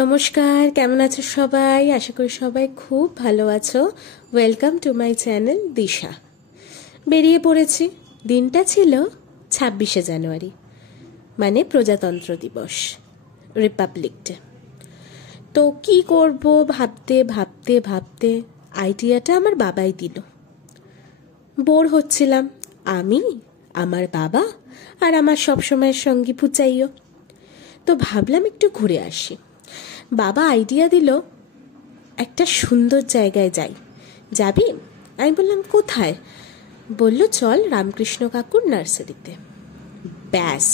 নমস্কার, কেমন আছো সবাই? আশা করি সবাই খুব ভালো আছো। ওয়েলকাম টু মাই চ্যানেল দিশা। বেরিয়ে পড়েছি। দিনটা ছিল 26শে জানুয়ারি, মানে প্রজাতন্ত্র দিবস, রিপাবলিক ডে। তো কি করব ভাবতে ভাবতে ভাবতে আইডিয়াটা আমার বাবাই দিল। বোর হচ্ছিলাম আমি, আমার বাবা আর আমার সবসময়ের সঙ্গী পুচাইও। তো ভাবলাম একটু ঘুরে আসি। বাবা আইডিয়া দিল একটা সুন্দর জায়গায় যাই, যাবি? আমি বললাম কোথায়? বলল চল রামকৃষ্ণ কাকুর নার্সারিতে। ব্যাস,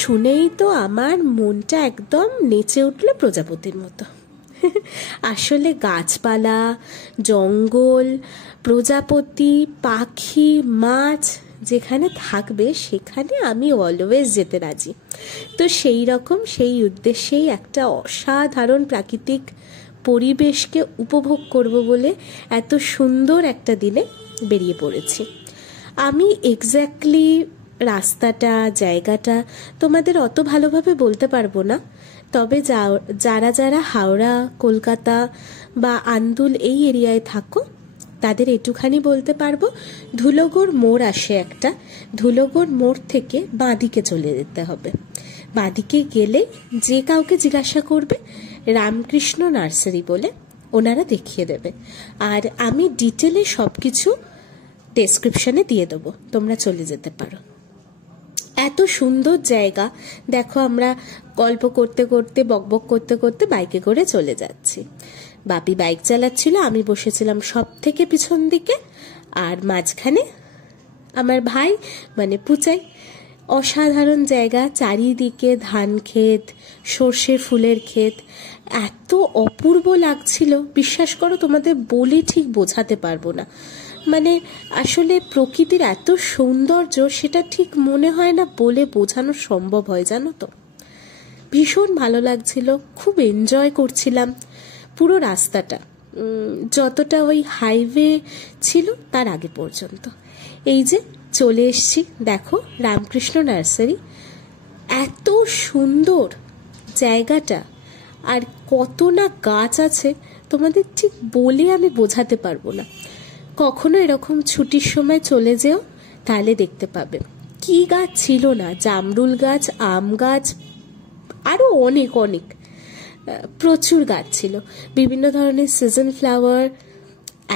শুনেই তো আমার মনটা একদম নেচে উঠল প্রজাপতির মতো। আসলে গাছপালা, জঙ্গল, প্রজাপতি, পাখি, মাছ যেখানে থাকবে সেখানে আমি অলওয়েজ যেতে রাজি। তো সেই রকম সেই উদ্দেশ্যেই একটা অসাধারণ প্রাকৃতিক পরিবেশকে উপভোগ করব বলে এত সুন্দর একটা দিনে বেরিয়ে পড়েছি। আমি এক্স্যাক্টলি রাস্তাটা, জায়গাটা তোমাদের অত ভালোভাবে বলতে পারবো না, তবে যারা যারা হাওড়া, কলকাতা বা আন্দুল এই এরিয়ায় থাকো তাদের একটুখানি বলতে পারবো। ধুলোগড় মোড় আসে একটা, ধুলোগড় মোড় থেকে বাঁদিকে চলে যেতে হবে। বাঁদিকে গেলে যে কাউকে জিজ্ঞাসা করবে রামকৃষ্ণ নার্সারি বলে, ওনারা দেখিয়ে দেবে। আর আমি ডিটেলে সব কিছু ডেসক্রিপশনে দিয়ে দেবো, তোমরা চলে যেতে পারো। এত সুন্দর জায়গা দেখো, আমরা গল্প করতে করতে বকবক করতে করতে বাইকে করে চলে যাচ্ছি। বাপি বাইক চালাচ্ছিল, আমি বসেছিলাম সব থেকে পিছন দিকে, আর মাঝখানে আমার ভাই মানে পুচাই। অসাধারণ জায়গা, চারিদিকে ধান ক্ষেত, সর্ষে ফুলের ক্ষেত, এত অপূর্ব লাগছিল, বিশ্বাস করো তোমাদের বলে ঠিক বোঝাতে পারবো না। মানে আসলে প্রকৃতির এত সৌন্দর্য, সেটা ঠিক মনে হয় না বলে বোঝানো সম্ভব হয়, জানো তো। ভীষণ ভালো লাগছিল, খুব এনজয় করছিলাম পুরো রাস্তাটা, যতটা ওই হাইওয়ে ছিল তার আগে পর্যন্ত। এই যে চলে এসছি, দেখো রামকৃষ্ণ নার্সারি। এত সুন্দর জায়গাটা, আর কত না গাছ আছে তোমাদের ঠিক বলে আমি বোঝাতে পারবো না। কখনো এরকম ছুটির সময় চলে যেও, তাহলে দেখতে পাবে কি গাছ ছিল না। জামরুল গাছ, আম গাছ, আরও অনেক অনেক প্রচুর গাছ ছিল। বিভিন্ন ধরনের সিজন ফ্লাওয়ার,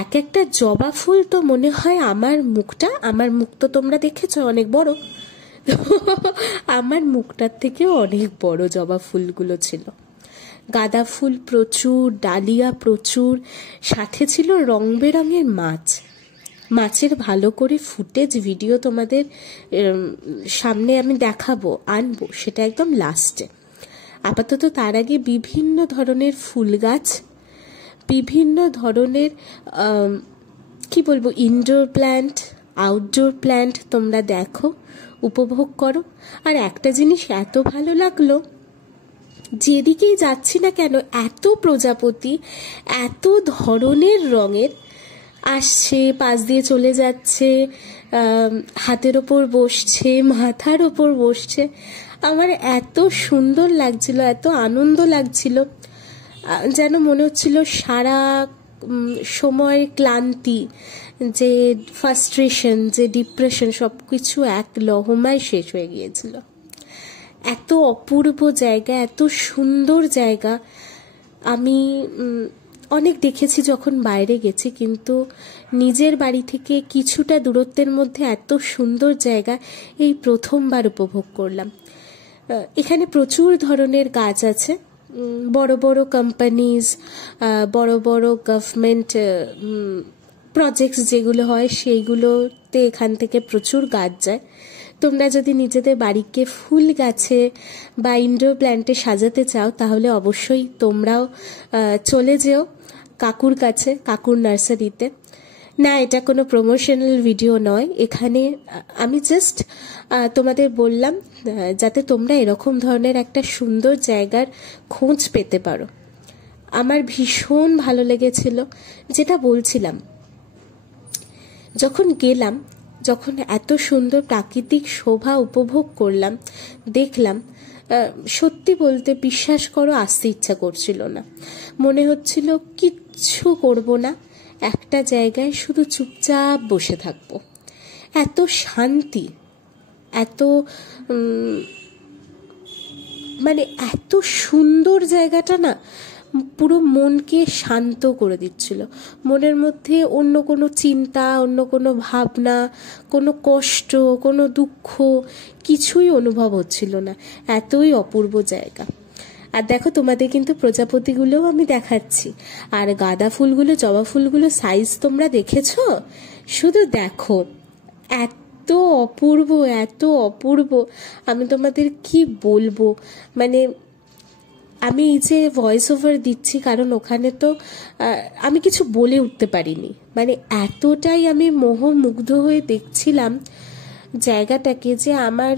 এক একটা জবা ফুল তো মনে হয় আমার মুখ তো তোমরা দেখেছো অনেক বড়, আমার মুখটার থেকেও অনেক বড় জবা ফুলগুলো ছিল। গাঁদা ফুল প্রচুর, ডালিয়া প্রচুর, সাথে ছিল রং বেরঙের মাছ। মাছের ভালো করে ফুটেজ ভিডিও তোমাদের সামনে আমি দেখাবো, আনবো, সেটা একদম লাস্টে। আপাতত তার আগে বিভিন্ন ধরনের ফুল গাছ, বিভিন্ন ধরনের কি বলবো, ইনডোর প্ল্যান্ট, আউটডোর প্ল্যান্ট তোমরা দেখো, উপভোগ করো। আর একটা জিনিস এত ভালো লাগলো, যেদিকেই যাচ্ছি না কেন এত প্রজাপতি, এত ধরনের রঙের আসছে, পাশ দিয়ে চলে যাচ্ছে, হাতের ওপর বসছে, মাথার ওপর বসছে। আমার এত সুন্দর লাগছিল, এত আনন্দ লাগছিল, যেন মনে হচ্ছিল সারা সময়ের ক্লান্তি, যে ফ্রাস্ট্রেশন, যে ডিপ্রেশন, সব কিছু এক লহমায় শেষ হয়ে গিয়েছিল। এত অপূর্ব জায়গা, এত সুন্দর জায়গা আমি অনেক দেখেছি যখন বাইরে গেছি, কিন্তু নিজের বাড়ি থেকে কিছুটা দূরত্বের মধ্যে এত সুন্দর জায়গা এই প্রথমবার উপভোগ করলাম। এখানে প্রচুর ধরনের গাছ আছে, বড় বড় কোম্পানিজ, বড় বড় গভর্নমেন্ট প্রজেক্টস যেগুলো হয় সেইগুলোতে এখান থেকে প্রচুর গাছ যায়। তোমরা যদি নিজেদের বাড়িকে ফুল গাছে বা ইনডোর প্ল্যান্টে সাজাতে চাও, তাহলে অবশ্যই তোমরাও চলে যেও কাকুর কাছে, কাকুর নার্সারিতে। না, এটা কোনো প্রমোশনাল ভিডিও নয়, এখানে আমি জাস্ট তোমাদের বললাম যাতে তোমরা এরকম ধরনের একটা সুন্দর জায়গার খোঁজ পেতে পারো। আমার ভীষণ ভালো লেগেছিল, যেটা বলছিলাম, যখন গেলাম, যখন এত সুন্দর প্রাকৃতিক শোভা উপভোগ করলাম, দেখলাম, সত্যি বলতে বিশ্বাস করো আসতে ইচ্ছা করছিল না। মনে হচ্ছিল কিচ্ছু করব না, একটা জায়গায় শুধু চুপচাপ বসে থাকবো। এত শান্তি, এত মানে এত সুন্দর জায়গাটা না, পুরো মনকে শান্ত করে দিচ্ছিল। মনের মধ্যে অন্য কোনো চিন্তা, অন্য কোনো ভাবনা, কোনো কষ্ট, কোনো দুঃখ কিছুই অনুভব হচ্ছিল না। এতই অপূর্ব জায়গা। আর দেখো, তোমাদের কিন্তু প্রজাপতিগুলোও আমি দেখাচ্ছি, আর গাঁদা ফুলগুলো, জবা ফুলগুলো সাইজ তোমরা দেখেছো? শুধু দেখো, এত অপূর্ব, এত অপূর্ব, আমি তোমাদের কি বলবো। মানে আমি এই যে ভয়েস ওভার দিচ্ছি, কারণ ওখানে তো আমি কিছু বলে উঠতে পারিনি। মানে এতটাই আমি মোহমুগ্ধ হয়ে দেখছিলাম জায়গাটাকে, যে আমার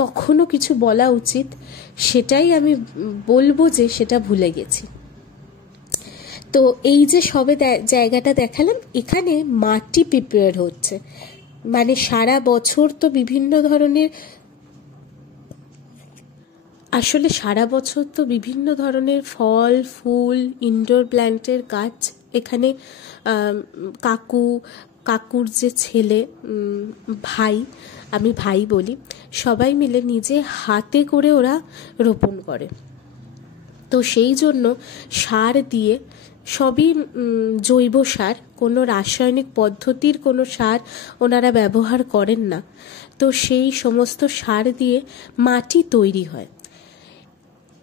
তখনও কিছু বলা উচিত, সেটাই আমি বলবো যে সেটা ভুলে গেছি। তো এই যে সবে জায়গাটা দেখালাম, এখানে মাটি প্রিপেয়ার হচ্ছে। মানে সারা বছর তো বিভিন্ন ধরনের, আসলে সারা বছর তো বিভিন্ন ধরনের ফল ফুল, ইনডোর প্ল্যান্টের গাছ এখানে কাকুর যে ছেলে, ভাই, আমি ভাই বলি, সবাই মিলে নিজে হাতে করে ওরা রোপণ করে। তো সেই জন্য সার দিয়ে, সবই জৈব সার, কোনো রাসায়নিক পদ্ধতির কোনো সার ওনারা ব্যবহার করেন না। তো সেই সমস্ত সার দিয়ে মাটি তৈরি হয়।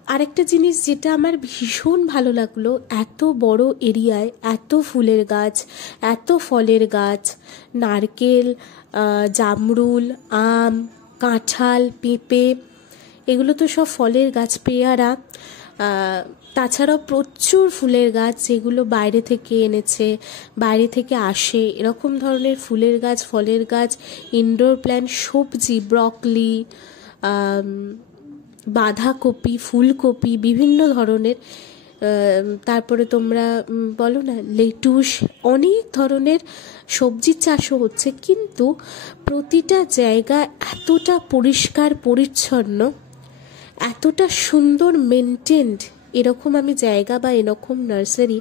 আরেকটা জিনিস যেটা আমার ভীষণ ভালো লাগলো, এত বড় এরিয়ায় এত ফুলের গাছ, এত ফলের গাছ, নারকেল, জামরুল, আম, কাঁঠাল, পেঁপে, এগুলো তো সব ফলের গাছ, পেয়ারা, তাছাড়াও প্রচুর ফুলের গাছ যেগুলো বাইরে থেকে এনেছে, বাইরে থেকে আসে, এরকম ধরনের ফুলের গাছ, ফলের গাছ, ইনডোর প্ল্যান্ট, সবজি, ব্রকলি, বাঁধাকপি, ফুলকপি, বিভিন্ন ধরনের, তারপরে তোমরা বলো না লেটুস, অনেক ধরনের সবজির চাষও হচ্ছে। কিন্তু প্রতিটা জায়গা এতটা পরিষ্কার পরিচ্ছন্ন, এতটা সুন্দর মেনটেন্ড, এরকম আমি জায়গা বা এরকম নার্সারি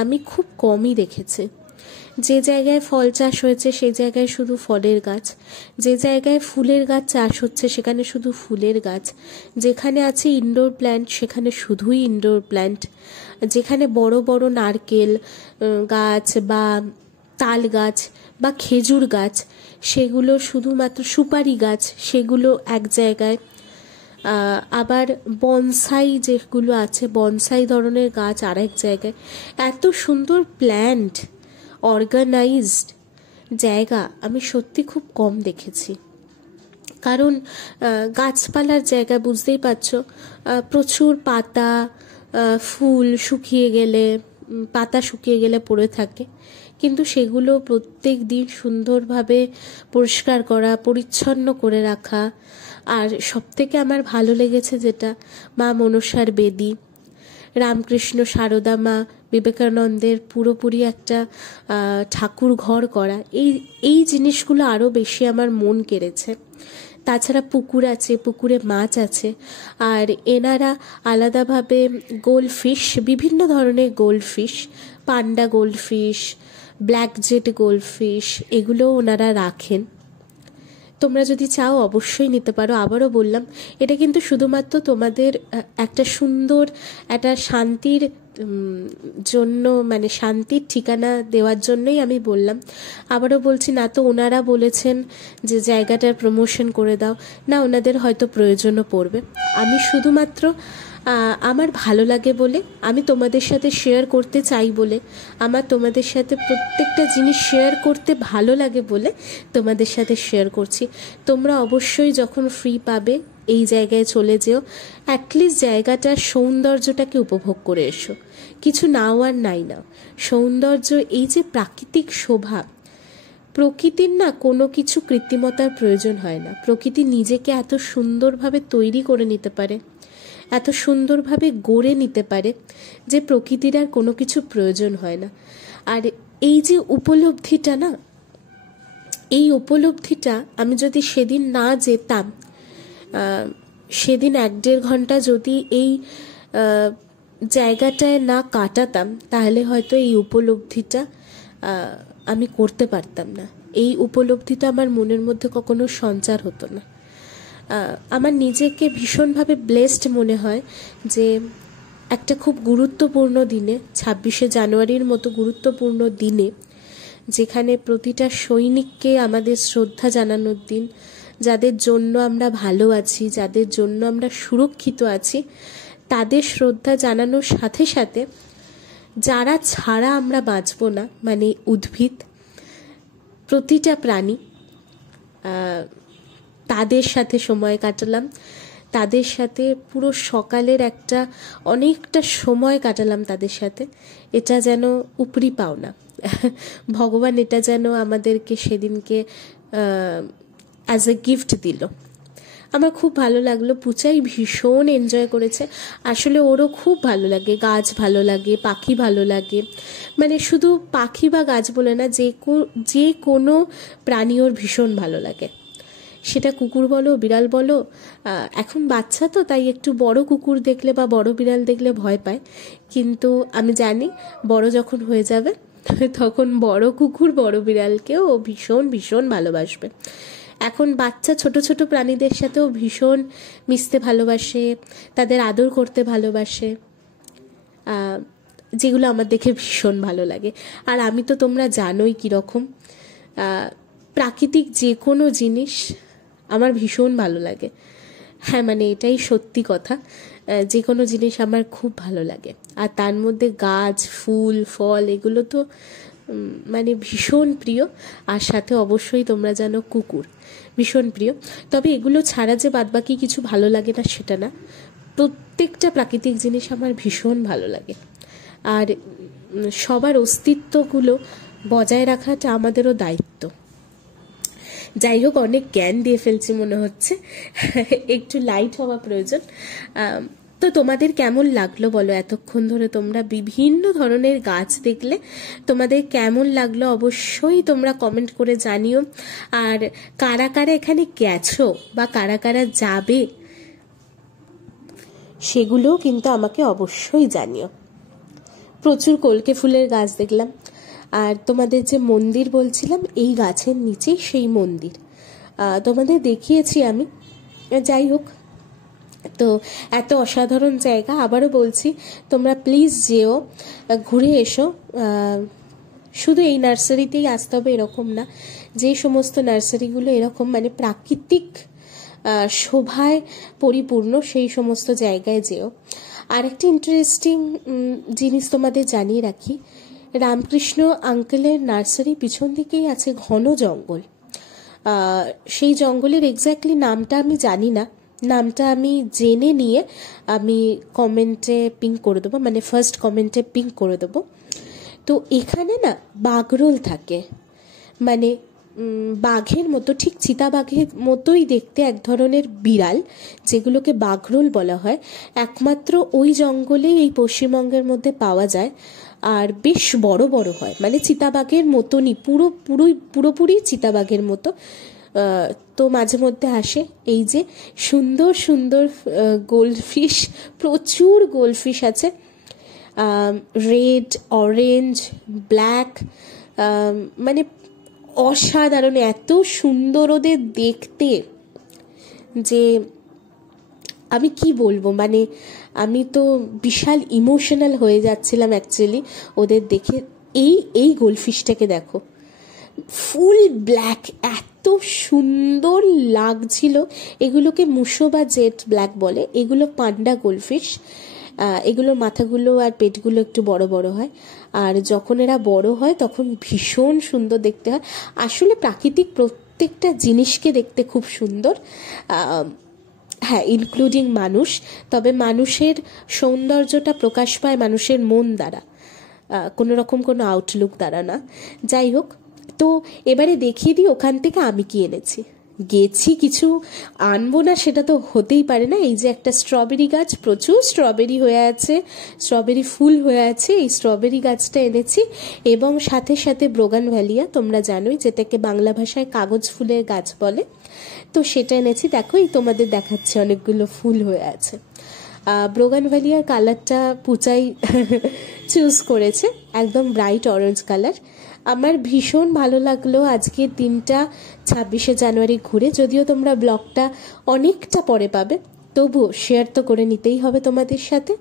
আমি খুব কমই দেখেছি। যে জায়গায় ফল চাষ হয়েছে সেই জায়গায় শুধু ফলের গাছ, যে জায়গায় ফুলের গাছ চাষ হচ্ছে সেখানে শুধু ফুলের গাছ, যেখানে আছে ইনডোর প্ল্যান্ট সেখানে শুধুই ইনডোর প্ল্যান্ট, যেখানে বড় বড় নারকেল গাছ বা তাল গাছ বা খেজুর গাছ, সেগুলো শুধুমাত্র, সুপারি গাছ সেগুলো এক জায়গায়, আবার বনসাই যেগুলো আছে, বনসাই ধরনের গাছ আরেক জায়গায়। এত সুন্দর প্ল্যান্ট, অর্গানাইজড জায়গা আমি সত্যি খুব কম দেখেছি। কারণ গাছপালার জায়গা, বুঝতেই পারছো, প্রচুর পাতা, ফুল শুকিয়ে গেলে, পাতা শুকিয়ে গেলে পড়ে থাকে, কিন্তু সেগুলো প্রত্যেক দিন সুন্দরভাবে পরিষ্কার করা, পরিচ্ছন্ন করে রাখা। আর সবথেকে আমার ভালো লেগেছে যেটা, মা মনসার বেদি, রামকৃষ্ণ সারদা মা, বিবেকানন্দের পুরোপুরি একটা ঠাকুর ঘর করা, এই জিনিসগুলো আরও বেশি আমার মন কেড়েছে। তাছাড়া পুকুর আছে, পুকুরে মাছ আছে, আর এনারা আলাদাভাবে গোল্ডফিশ, বিভিন্ন ধরনের গোল্ডফিশ, পান্ডা গোল্ডফিশ, ব্ল্যাক জেট গোল্ডফিশ, এগুলোও ওনারা রাখেন। তোমরা যদি চাও অবশ্যই নিতে পারো। আবারও বললাম, এটা কিন্তু শুধুমাত্র তোমাদের একটা সুন্দর, একটা শান্তির জন্য, মানে শান্তির ঠিকানা দেওয়ার জন্যই আমি বললাম। আবারও বলছি, না তো ওনারা বলেছেন যে জায়গাটার প্রমোশন করে দাও, না ওনাদের হয়তো প্রয়োজনও পড়বে। আমি শুধুমাত্র আমার ভালো লাগে বলে, আমি তোমাদের সাথে শেয়ার করতে চাই বলে, আমার তোমাদের সাথে প্রত্যেকটা জিনিস শেয়ার করতে ভালো লাগে বলে তোমাদের সাথে শেয়ার করছি। তোমরা অবশ্যই যখন ফ্রি পাবে এই জায়গায় চলে যেও, অ্যাটলিস্ট জায়গাটার সৌন্দর্যটাকে উপভোগ করে এসো। কিছু নাও আর নাই না, সৌন্দর্য, এই যে প্রাকৃতিক শোভা, প্রকৃতির না কোনো কিছু কৃত্রিমতার প্রয়োজন হয় না। প্রকৃতি নিজেকে এত সুন্দরভাবে তৈরি করে নিতে পারে, এত সুন্দরভাবে গড়ে নিতে পারে, যে প্রকৃতির আর কোনো কিছু প্রয়োজন হয় না। আর এই যে উপলব্ধিটা না, এই উপলব্ধিটা আমি যদি সেদিন না যেতাম, সেদিন 1-1.5 ঘন্টা যদি এই জায়গাটায় না কাটাতাম, তাহলে হয়তো এই উপলব্ধিটা আমি করতে পারতাম না। এই উপলব্ধিটা আমার মনের মধ্যে কখনো সঞ্চার হতো না। আমার নিজেকে ভীষণভাবে ব্লেসড মনে হয় যে একটা খুব গুরুত্বপূর্ণ দিনে, 26শে জানুয়ারির মতো গুরুত্বপূর্ণ দিনে, যেখানে প্রতিটা সৈনিককে আমাদের শ্রদ্ধা জানানোর দিন, যাদের জন্য আমরা ভালো আছি, যাদের জন্য আমরা সুরক্ষিত আছি, তাদের শ্রদ্ধা জানানোর সাথে সাথে যারা ছাড়া আমরা বাঁচব না, মানে উদ্ভিদ, প্রতিটা প্রাণী, তাদের সাথে সময় কাটালাম। তাদের সাথে পুরো সকালের অনেকটা সময় কাটালাম তাদের সাথে। এটা যেন উপরি পাওনা। ভগবান এটা যেন আমাদেরকে সেদিনকে অ্যাজ এ গিফট দিল। আমার খুব ভালো লাগলো। পুচাই ভীষণ এনজয় করেছে। আসলে ওরও খুব ভালো লাগে, গাছ ভালো লাগে, পাখি ভালো লাগে। মানে শুধু পাখি বা গাছ বলে না, যে কোনো প্রাণী ওর ভীষণ ভালো লাগে। সেটা কুকুর বলো, বিড়াল বলো। এখন বাচ্চা তো, তাই একটু বড় কুকুর দেখলে বা বড় বিড়াল দেখলে ভয় পায়, কিন্তু আমি জানি বড় যখন হয়ে যাবে তখন বড় কুকুর বড় বিড়ালকেও ও ভীষণ ভীষণ ভালোবাসবে। এখন বাচ্চা ছোট ছোট প্রাণীদের সাথেও ভীষণ মিশতে ভালোবাসে, তাদের আদর করতে ভালোবাসে, যেগুলো আমার দেখে ভীষণ ভালো লাগে। আর আমি তো, তোমরা জানোই কীরকম, প্রাকৃতিক যে কোনো জিনিস আমার ভীষণ ভালো লাগে। হ্যাঁ, মানে এটাই সত্যি কথা, যে কোনো জিনিস আমার খুব ভালো লাগে। আর তার মধ্যে গাছ, ফুল, ফল, এগুলো তো মানে ভীষণ প্রিয়। আর সাথে অবশ্যই তোমরা জানো কুকুর ভীষণ প্রিয়। তবে এগুলো ছাড়া যে বাদবাকি কিছু ভালো লাগে না সেটা না, প্রত্যেকটা প্রাকৃতিক জিনিস আমার ভীষণ ভালো লাগে। আর সবার অস্তিত্বগুলো বজায় রাখাটা আমাদেরও দায়িত্ব। যাই হোক, অনেক জ্ঞান দিয়ে ফেলছি মনে হচ্ছে, একটু লাইট হওয়া প্রয়োজন। তো তোমাদের কেমন লাগলো বলো? এতক্ষণ ধরে তোমরা বিভিন্ন ধরনের গাছ দেখলে, তোমাদের কেমন লাগলো অবশ্যই তোমরা কমেন্ট করে জানিও। আর কারা কারা এখানে গেছো বা কারা কারা যাবে সেগুলোও কিন্তু আমাকে অবশ্যই জানিও। প্রচুর কলকে ফুলের গাছ দেখলাম। আর তোমাদের যে মন্দির বলছিলাম, এই গাছের নিচেই সেই মন্দির, তোমাদের দেখিয়েছি আমি। যাই হোক, তো এত অসাধারণ জায়গা, আবারও বলছি তোমরা প্লিজ যেও, ঘুরে এসো। শুধু এই নার্সারিতেই আসতে হবে এরকম না, যে সমস্ত নার্সারিগুলো এরকম মানে প্রাকৃতিক শোভায় পরিপূর্ণ, সেই সমস্ত জায়গায় যেও। আরেকটি ইন্টারেস্টিং জিনিস তোমাদের জানিয়ে রাখি, রামকৃষ্ণ আঙ্কেলের নার্সারি পিছন দিকেই আছে ঘন জঙ্গল। সেই জঙ্গলের এক্স্যাক্টলি নামটা আমি জানি না, নামটা আমি জেনে নিয়ে আমি কমেন্টে পিং করে দেবো, মানে ফার্স্ট কমেন্টে পিং করে দেবো। তো এখানে না বাগরোল থাকে, মানে বাঘের মতো, ঠিক চিতাবাঘের মতোই দেখতে এক ধরনের বিড়াল, যেগুলোকে বাগরোল বলা হয়। একমাত্র ওই জঙ্গলেই এই পশ্চিমবঙ্গের মধ্যে পাওয়া যায়। আর বেশ বড় বড় হয়, মানে চিতাবাঘের মতনই, পুরোপুরি চিতাবাঘের মতো। তো মাঝে মধ্যে আসে এই যে সুন্দর সুন্দর গোল্ডফিশ, প্রচুর গোল্ডফিশ আছে, রেড, অরেঞ্জ, ব্ল্যাক, মানে অসাধারণ, এত সুন্দর ওদের দেখতে যে আমি কি বলবো। মানে আমি তো বিশাল ইমোশনাল হয়ে যাচ্ছিলাম অ্যাকচুয়ালি ওদের দেখে। এই গোল্ডফিশটাকে দেখো, ফুল ব্ল্যাক, এত সুন্দর লাগছিল। এগুলোকে মুসো বা জেট ব্ল্যাক বলে, এগুলো পান্ডা গোল্ডফিশ। এগুলোর মাথাগুলো আর পেটগুলো একটু বড় বড় হয়, আর যখন এরা বড় হয় তখন ভীষণ সুন্দর দেখতে হয়। আসলে প্রাকৃতিক প্রত্যেকটা জিনিসকে দেখতে খুব সুন্দর, হ্যাঁ, ইনক্লুডিং মানুষ। তবে মানুষের সৌন্দর্যটা প্রকাশ পায় মানুষের মন দ্বারা, কোনো রকম কোনো আউটলুক দ্বারা না। যাই হোক, তো এবারে দেখিয়ে দিই ওখান থেকে আমি কি এনেছি। গেছি কিছু আনবো না সেটা তো হতেই পারে না। এই যে একটা স্ট্রবেরি গাছ, প্রচুর স্ট্রবেরি হয়ে আছে, স্ট্রবেরি ফুল হয়ে আছে, এই স্ট্রবেরি গাছটা এনেছি। এবং সাথে সাথে ব্রোগানভ্যালিয়া, তোমরা জানোই, যেটাকে বাংলা ভাষায় কাগজ ফুলের গাছ বলে, তো সেটা এনেছি। দেখো এই তোমাদের দেখাচ্ছে অনেকগুলো ফুল হয়ে আছে। ব্রোগানভ্যালিয়ার কালারটা পূজাই চুজ করেছে, একদম ব্রাইট অরেঞ্জ কালার। আমার ভীষণ ভালো লাগলো আজকের দিনটা 26শে জানুয়ারি ঘুরে। যদিও তোমরা ব্লগটা অনেকটা পরে পাবে, তবুও শেয়ার তো করে নিতেই হবে তোমাদের সাথে।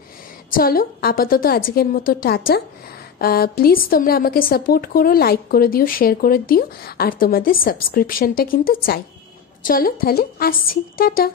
চলো আপাতত আজকের মতো টাটা। প্লিজ তোমরা আমাকে সাপোর্ট করো, লাইক করে দিও, শেয়ার করে দিও, আর তোমাদের সাবস্ক্রিপশনটা কিন্তু চাই। চলো তাহলে আসছি, টাটা।